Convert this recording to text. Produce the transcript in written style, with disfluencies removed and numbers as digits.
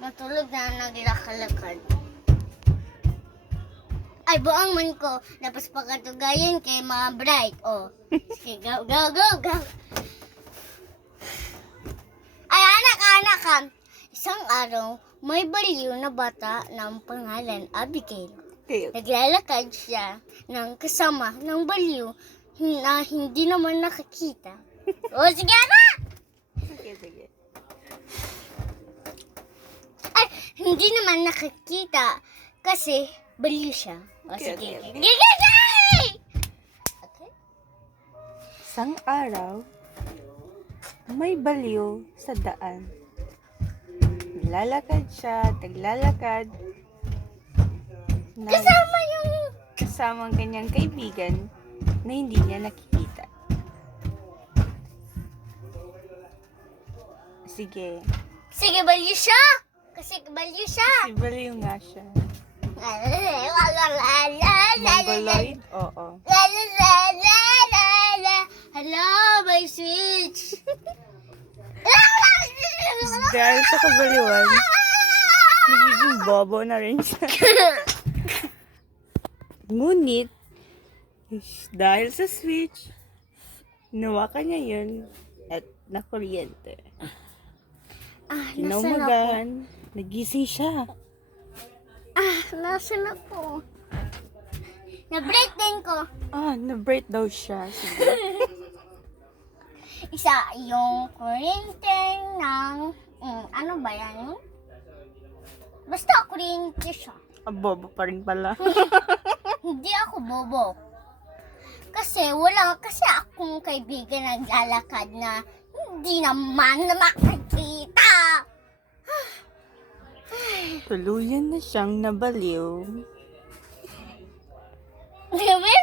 matulog na naglakalakad. Ay, buang man ko. Tapos pagkatugayan kay mga bright. Oh. Sige, go, go, go, go. Ay, anak. Isang araw, may baliw na bata ng pangalan Abigail. Okay. Naglalakad siya ng kasama ng baliw na hindi naman nakakita. O, sige na! Sige. Ay, hindi naman nakakita kasi baliw siya. O, Okay, sige. okay. Okay. Isang araw, may baliw sa daan. Naglalakad siya, naglalakad. Kasama ang kanyang kaibigan na hindi niya nakikita. Sige. Sige, baliw siya! Kasi baliw siya! Si baliw nga siya. Mongoloid? Oo. Hello, my switch! Dahil sa kabaliwan, nagiging bobo na rin siya. Ngunit, dahil sa switch, nawakan niya yun at nakuryente. Nasaan ako? Kinaumagan, nagising siya. Nasaan ako? Na-break din ko. Na-break daw siya. Sige. Isa yung kuryente ng... ano ba yan? Basta kuryente siya. Bobo pa rin pala. Hindi ako bobo. Kasi akong kaibigan naglalakad na hindi naman na makikita. Tuluyan na siyang nabaliw. Gabi